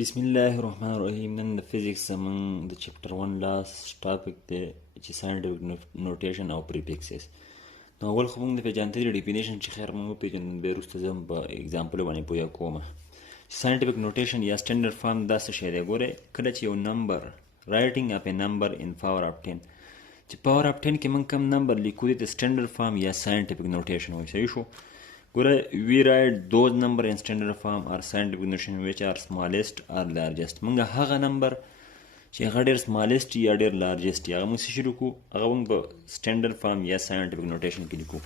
بسم الله الرحمن الرحیم. نن د فزیکس زمون د چپټر 1 لاست ټاپک دی چې ساينټیفیک نوټیشن او پریفکسز. نو اول خو موږ د پیژندنې ډیفینیشن چې خیر موږ پیژنو به وروسته زم په اگزامپل باندې پوهه کوم. ساينټیفیک نوټیشن یا سټانډرډ فارم دا څه شی دی؟ ګوره کله چې یو نمبر رائټینګ اپ ا نمبر ان پاور اف 10 چې پاور اف 10 کې موږ کوم نمبر لیکو د سټانډرډ فارم یا ساينټیفیک نوټیشن وایي. صحیح شو؟ we write those number in standard form or scientific notation which are smallest or largest. منګه هغه نمبر چې هغه ډېر smallest یا ډېر largest یا موږ شروع کو هغه موږ په standard form یا scientific notation کې لیکو.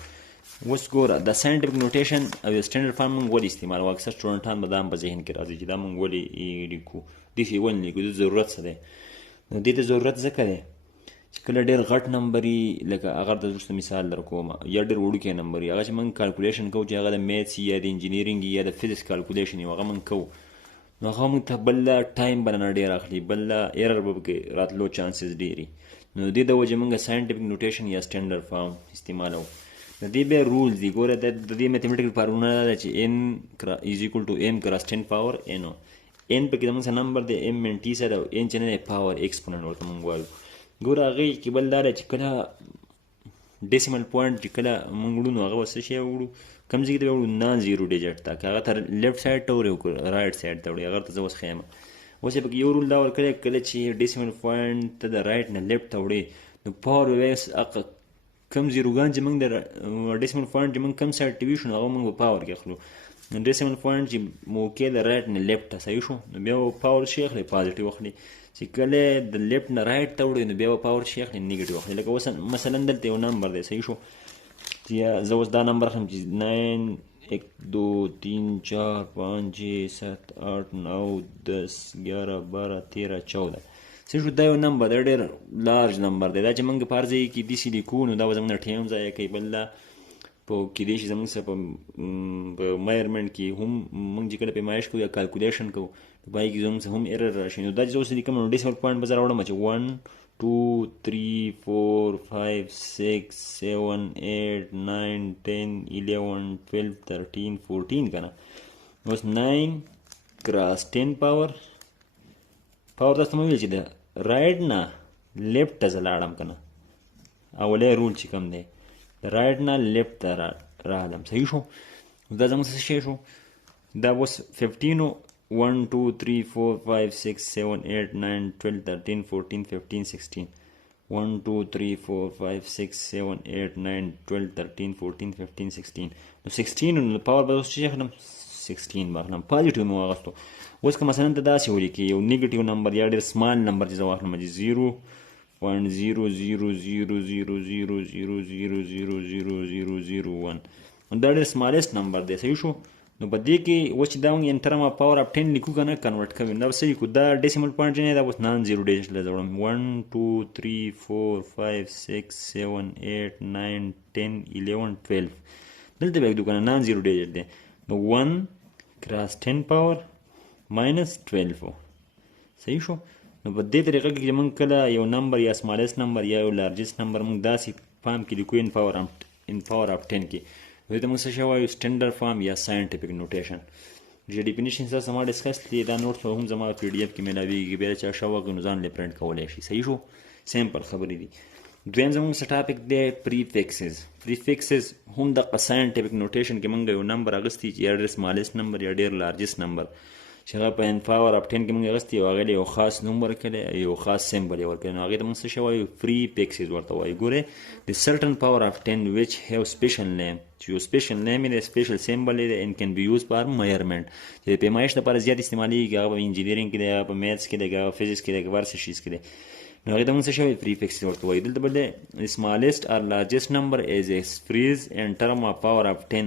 اوس ګوره د scientific notation او standard form موږ ولې استعمال کوو؟ اکثر سټوډنټان به دا په ذهن کې راځي چې دا موږ ولې لیکو، دې شی ولې لیکو، د ضرورت څه دی؟ نو دې ته ضرورت ځکه دی چې کله ډېر غټ نمبر وي، لکه هغه د وروسته مثال در کوم، یا ډېر وړوکی نمبر وي، هغه چې موږ کالکولیشن کوو چې هغه د میتس یا د انجینیرینګ یا د فزیکس کالکولیشن وي، هغه موږ کوو، نو هغه موږ ته بله ټایم به نه ډېر اخلي، بله ایرر به پکې راتلو چانسز ډېر وي. نو د دې د وجې موږ ساينټیفیک نوټیشن یا سټانډرډ فارم استعمالوو. د دې بیا رولز دي. ګوره د دې میتھمیټیکل فارموله دا ده چې n از ایکول ټو m کراس 10 پاور n o. n پکې زموږ څه نمبر دی، m n t سره، او n چې نه دی پاور ایکسپوننټ ورته موږ وایو. ګوره هغې کې بل دا دی چې کله ډیسیمل پوینټ چې کله موږ وړو نو هغه به څه شی وړو، کوم ځای کې به وړو؟ نان زیرو ډیجټ ته، که هغه تر لیفټ سایډ ته وړي او رایټ سایډ ته وړي، هغه ته زه اوس ښیم. اوس یې پکې یو رول دا ورکړی، کله چې ډیسیمل پوینټ ته د رایټ نه لیفټ ته وړي نو پاور ویس هغه کم زیروګان چې موږ د ډیسیمل پوینټ چې موږ کم سایډ ته وي شو نو هغه موږ په پاور کې اخلو. ډیسیمل پوینټ چې موقع د رایټ نه لیفټ ته، صحیح شو، نو بیا به پاور شي اخلي پازیټیو اخلي. چې کله د لیفټ نه رایټ ته وړي نو بیا به پاور شي اخلي نیګیټیو اخلي. لکه اوس مثلا دلته یو نمبر دی، صحیح شو، چې زه اوس دا نمبر اخلم چې 9 1 2 3 4 5 6 7 8 9 10 11 12 13 14. صحیح شو، دا یو نمبر دی، ډېر لارج نمبر دی. دا چې موږ په هر ځای کې داسې لیکو نو دا به زموږ نه ټایم ضایع کوي. بل دا په کیدای شي زموږ څه په میجرمنټ کې هم موږ چې کله پیمایش کوو یا کالکولیشن کوو په پای کې زموږ څه هم ایرر راشي. نو دا چې زه اوس لیکم نو ډیسیمل پوینټ به زه راوړم چې 1 2 3 4 5 6 7 8 9 10 11 12 13 14 که نه. اوس 9 کراس 10 پاور تاسو ته مې ویل چې د رایټ نه لیفټ ته زه لاړم که نه، اولی رول چې کوم دی د رایټ نه لیفټ ته راغلم. صحیح شو، دا زموږ څه شی شو؟ دا اوس 15 1 2 3 4 5 6 7 8 9 12 13 14 15 16 1 2 3 4 5 6 7 8 9 12 13 14 15 16 نو 16 نو پاور به اوس چې اخلم 16 به اخلم، پازیټیو مې واخیستو. اوس که مثلا ته داسې ولیکې یو نیګیټیو نمبر یا ډېر سمال نمبر چې زه واخلم چې 0.0000000000001 دا ډېر سمالست نمبر دی. صحیح شو، نو په دې کې اوس چې دا موږ ان ټرم اف پاور اف 10 لیکو که نه کنورټ کوي دا به څه لیکو؟ دا ډیسیمل پوینټ چې نه دا اوس نان زیرو ډیجټ له زه وړم 1 2 3 4 5 6 7 8 9 10 11 12 دلته به یکدو که نه نان زیرو ډیجټ دی. نو 1 کراس 10 پاور ماینس 12. صحیح شو، نو په دې طریقه کې چې موږ کله یو نمبر یا سمالست نمبر یا یو لارجست نمبر موږ داسې فارم کې لیکو ان پاور اف 10 کې، دې ته موږ څه شی وایو؟ سټانډرډ فارم یا ساينټیفیک نوټیشن. چې ډیفینیشن سره ما ډسکس کړي دا نوټس هم زما پی ډي اف کې ملاویږي، بیا چا شوق نو ځان لې پرنټ کولی شي. صحیح شو، سیمپل خبرې دي. دویم زموږ څه ټاپک دی؟ پریفکسز. پریفکسز هم د ساينټیفیک نوټیشن کې موږ یو نمبر اخیستی چې یا ډېر سمالست نمبر یا ډېر لارجست نمبر چې هغه په ان پاور اف 10 کې موږ اخیستی او هغه له یو خاص نوم ورکړی، یو خاص سمبل یې ورکړی، نو هغې ته موږ څه شی وایو؟ پریفکسز ورته وایو. ګورې د سرټن پاور اف 10 ویچ هیو سپیشل نیم، چې یو سپیشل نیم دی، سپیشل سمبل دی، ان کین بی یوز فار میجرمنټ، چې د پیمایش لپاره زیات استعمالیږي، هغه په انجینیرینګ کې دی، هغه په میتس کې دی، هغه فزیکس کې دی، هغه هر څه شیز کې دی. نو هغې ته موږ څه شی وایو؟ پریفکسز ورته وایو. دلته بل دی سمالست اور لارجست نمبر از ایکسپریز ان ټرم اف پاور اف 10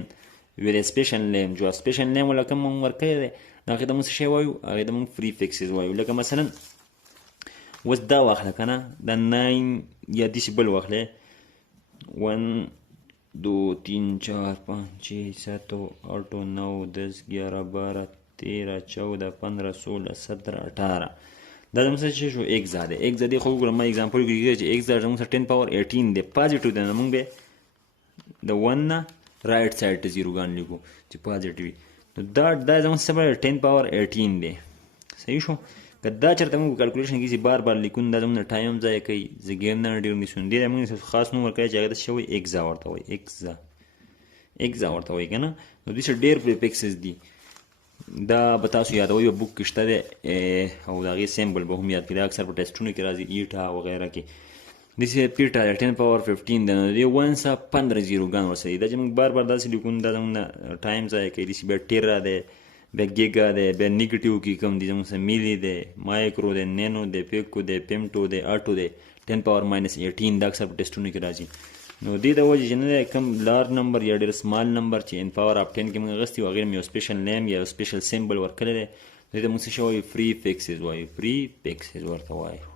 with a special name. جو سپیشل نیم ولا کوم موږ ورکړی دی نو هغې ته موږ څه شی وایو؟ هغې ته موږ پریفکسز وایو. لکه مثلا اوس دا واخله که نه، دا 9 یا داسې بل واخلی 1 2 3 4 5 6 7 8 9 10 11 12 13 14 15 16 17 18 دا زموږ څه شو؟ ایکزا دی. ایکزا دی خو وګوره ما اګزامپل کې لیکلی چې ایکزا زموږ سره 10 پاور 18 دی، پازیټیو دی، نو موږ به د 1 نه رایټ سایډ ته زیروګان لیکو چې پازیټیو وي. نو دا زموږ څه 10 پاور 18 دی. صحیح شو. که دا چېرته موږ کلکولیشن کې بار بار لیکون دا زموږ د ټایم ضایع کوي، زګیم نه ډېر نیسو. دې موږ خاص نوم ورکړی چې هغه ته څه وایي اګزا ورته وایي، اګزا ورته وایي که نه. نو دې ډېر پریفکسز دي، دا به تاسو یادوئ، په بک کې شته دی او د هغې سیمبل به هم یاد کړئ. دا اکثر په ټیسټونو کې راځي، ایټا وغیره کې. داسې پیټا د 10^15 دی، نو د 1 څخه 15 زیروګان ورسره دي. دا چې موږ بار بار داسې لیکو دا زموږ ټایم ضایع کوي. داسې بیا ټیرا دی، بیا ګیګا دی، بیا نیګټیو کې کوم دي زموږ سره میلي دی، مایکرو دی، نینو دی، پیکو دی، پیمټو دی، اټو دی، 10^-18. دا اکثر په ټیسټونو کې راځي. نو دې د وجې چې نه کوم لارج نمبر یا ډېر سمال نمبر چې ان پاور اف 10 کې موږ اخیستی و، هغې یو سپیشل نیم یا یو سپیشل سیمبل ورکړی دی. دې ته موږ څه شی وایي؟ پریفکسز وایي، پریفکسز ورته وایي.